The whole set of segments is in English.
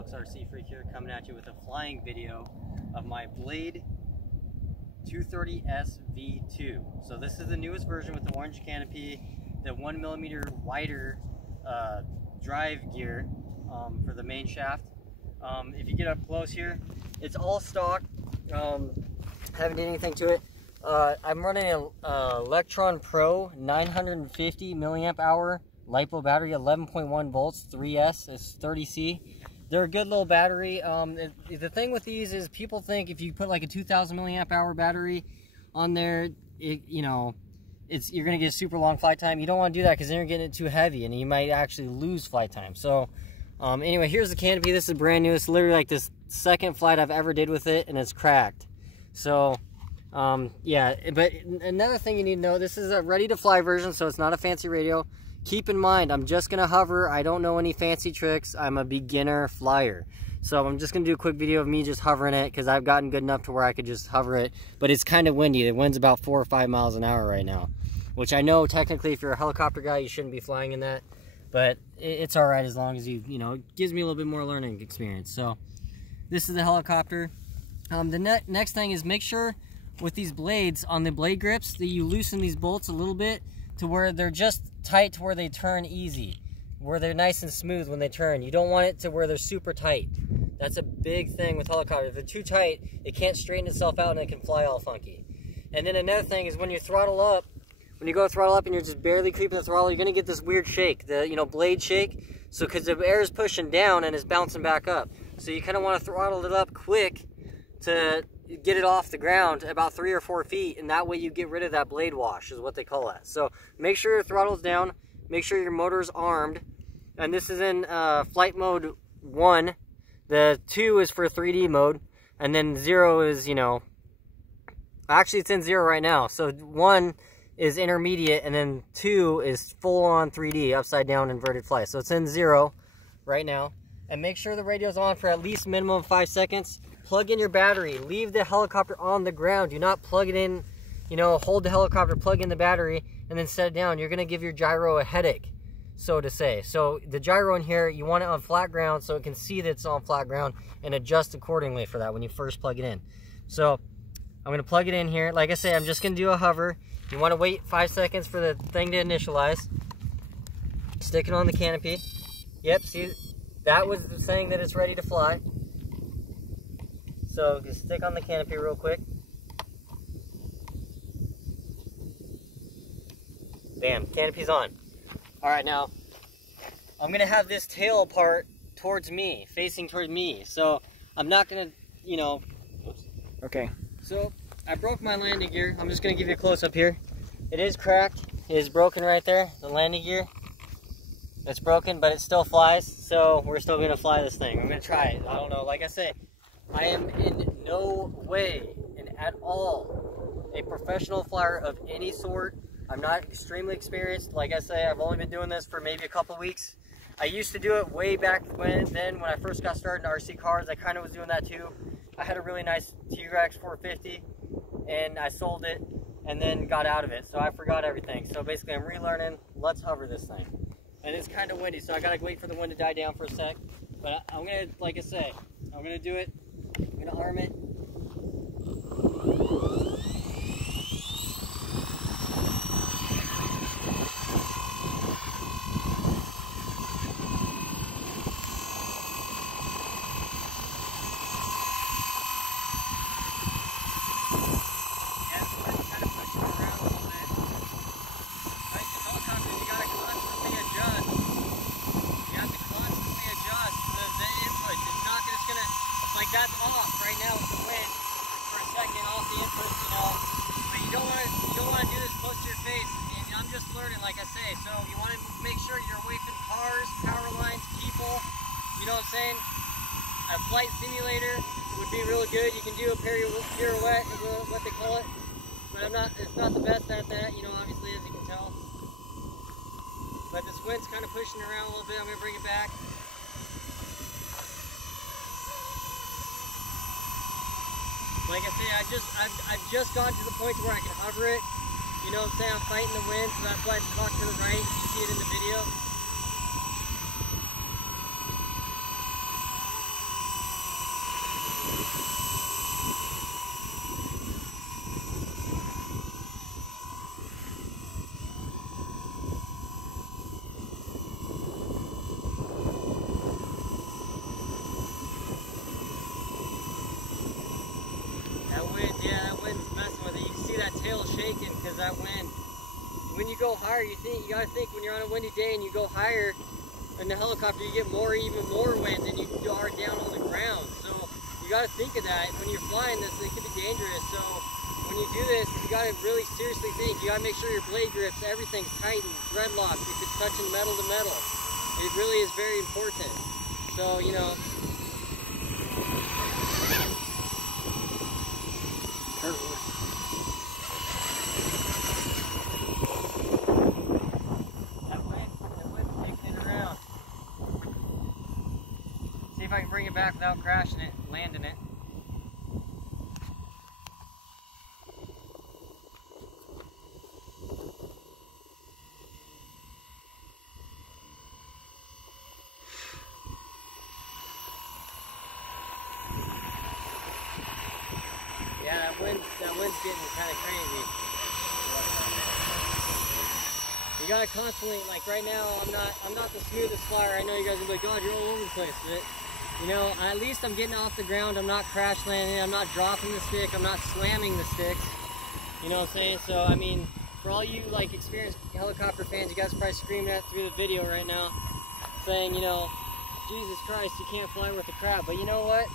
Alex RC Freak here, coming at you with a flying video of my Blade 230S V2. So this is the newest version with the orange canopy, the 1mm wider drive gear for the main shaft. If you get up close here, it's all stock. Haven't done anything to it. I'm running an Electron Pro 950 milliamp hour LiPo battery, 11.1 volts, 3S, it's 30C. They're a good little battery. The thing with these is people think if you put like a 2000 milliamp hour battery on there, you're gonna get a super long flight time. You don't want to do that because then you're getting it too heavy and you might actually lose flight time. So anyway, here's the canopy. This is brand new. It's literally like this second flight I've ever did with it, and it's cracked. So yeah, but another thing you need to know, this is a ready to fly version, so it's not a fancy radio. Keep in mind, I'm just gonna hover. I don't know any fancy tricks. I'm a beginner flyer, so I'm just gonna do a quick video of me just hovering it because I've gotten good enough to where I could just hover it. But it's kind of windy. The wind's about 4 or 5 miles an hour right now, which I know technically if you're a helicopter guy you shouldn't be flying in that, but it's all right as long as you know, it gives me a little bit more learning experience. So this is the helicopter. The next thing is make sure with these blades on the blade grips that you loosen these bolts a little bit to where they're just tight to where they turn easy, where they're nice and smooth when they turn. You don't want it to where they're super tight. That's a big thing with helicopters. If they're too tight, it can't straighten itself out and it can fly all funky. And then another thing is when you throttle up, when you go throttle up and you're just barely creeping the throttle, you're gonna get this weird shake, the blade shake. So because the air is pushing down and it's bouncing back up. So you kind of want to throttle it up quick to get it off the ground about 3 or 4 feet, and that way you get rid of that blade wash, is what they call that. So make sure your throttle's down, make sure your motor's armed, and this is in flight mode 1. The 2 is for 3D mode, and then 0 is, actually it's in 0 right now. So 1 is intermediate, and then 2 is full on 3D, upside down inverted flight. So it's in 0 right now, and make sure the radio's on for at least minimum of 5 seconds. Plug in your battery, leave the helicopter on the ground. Do not plug it in, hold the helicopter, plug in the battery, and then set it down. You're gonna give your gyro a headache, so to say. So the gyro in here, you want it on flat ground so it can see that it's on flat ground and adjust accordingly for that when you first plug it in. So I'm gonna plug it in here. Like I say, I'm just gonna do a hover. You wanna wait 5 seconds for the thing to initialize. Stick it on the canopy. Yep, see, that was saying that it's ready to fly. So just stick on the canopy real quick. Bam, canopy's on. All right, now I'm gonna have this tail part towards me, facing towards me. So I'm not gonna, oops. Okay. So I broke my landing gear. I'm just gonna give you a close up here. It is cracked. It is broken right there. The landing gear. It's broken, but it still flies. So we're still gonna fly this thing. I'm gonna try it. I don't know. Like I say, I am in no way and at all a professional flyer of any sort. I'm not extremely experienced. Like I say, I've only been doing this for maybe a couple weeks. I used to do it way back when I first got started in RC cars. I kind of was doing that too. I had a really nice T-Rex 450 and I sold it and then got out of it. So I forgot everything. So basically I'm relearning. Let's hover this thing. And it's kind of windy, so I gotta wait for the wind to die down for a sec. But I'm gonna, like I say, I'm gonna do it. I'm gonna arm it. Like that's off right now with the wind for a second off the input, but you don't want to do this close to your face. And I'm just learning, like I say. So you want to make sure you're away from cars, power lines, people. You know what I'm saying? A flight simulator would be really good. You can do a pirouette, is what they call it. But it's not the best at that, obviously, as you can tell. But this wind's kind of pushing around a little bit. I'm gonna bring it back. Like I say, I've just gotten to the point where I can hover it. You know what I'm saying? I'm fighting the wind, so that's why it's cocked to the right. You see it in the video. go higher, you gotta think when you're on a windy day and you go higher in the helicopter, you get even more wind than you are down on the ground. So you gotta think of that when you're flying this. It could be dangerous. So when you do this, you gotta really seriously think. You gotta make sure your blade grips, everything's tightened, threadlocked. If it's touching metal to metal, it really is very important. So you know. If I can bring it back without crashing it, landing it. Yeah, that wind's getting kind of crazy. You gotta constantly, like right now, I'm not the smoothest flyer. I know you guys will be like, God, you're all over the place, but you know, at least I'm getting off the ground. I'm not crash landing. I'm not dropping the stick. I'm not slamming the sticks. You know what I'm saying? So, I mean, for all you, like, experienced helicopter fans, you guys are probably screaming at through the video right now, saying, you know, Jesus Christ, you can't fly worth a crap. But you know what?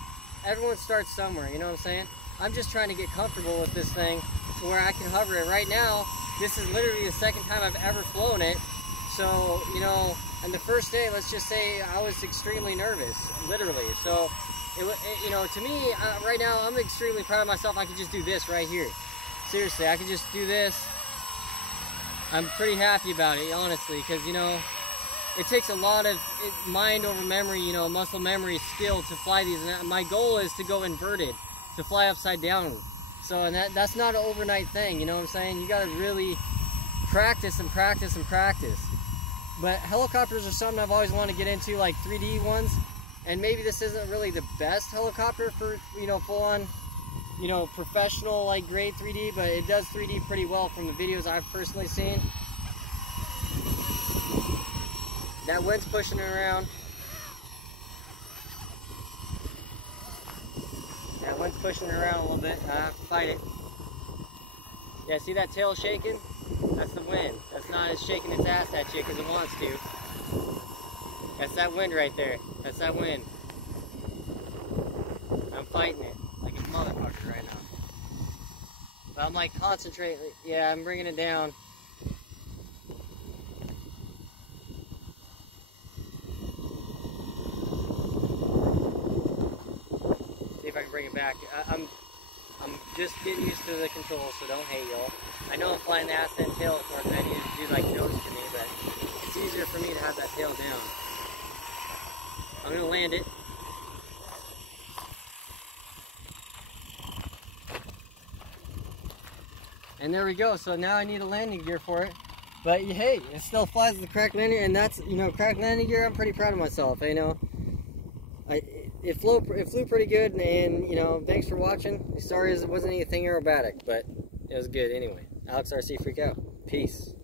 Everyone starts somewhere, you know what I'm saying? I'm just trying to get comfortable with this thing to where I can hover it. Right now, this is literally the second time I've ever flown it. So, you know, and the first day, let's just say I was extremely nervous, literally. So, you know, to me, right now, I'm extremely proud of myself. I could just do this right here. Seriously, I could just do this. I'm pretty happy about it, honestly, because, you know, it takes a lot of mind over memory, you know, muscle memory, skill to fly these. And my goal is to go inverted, to fly upside down. So, and that's not an overnight thing, you know what I'm saying? You got to really practice and practice and practice. But helicopters are something I've always wanted to get into, like 3D ones. And maybe this isn't really the best helicopter for, you know, full on, you know, professional, like grade 3D, but it does 3D pretty well from the videos I've personally seen. That wind's pushing it around. That wind's pushing it around a little bit. I have to fight it. Yeah, see that tail shaking? That's the wind. That's not it's shaking its ass at you because it wants to. That's that wind right there. That's that wind. I'm fighting it like a motherfucker right now. But I'm like concentrating. Yeah, I'm bringing it down. See if I can bring it back. I'm just getting used to the controls, so don't hate y'all. I know I'm flying the ass and tail, of course, I need to do like nose to me, but it's easier for me to have that tail down. I'm gonna land it. And there we go. So now I need a landing gear for it. But hey, it still flies the correct landing, and that's, you know, correct landing gear. I'm pretty proud of myself. You know, it flew pretty good, and you know, thanks for watching. Sorry it wasn't anything aerobatic, but it was good anyway. Alex RC Freak out. Peace.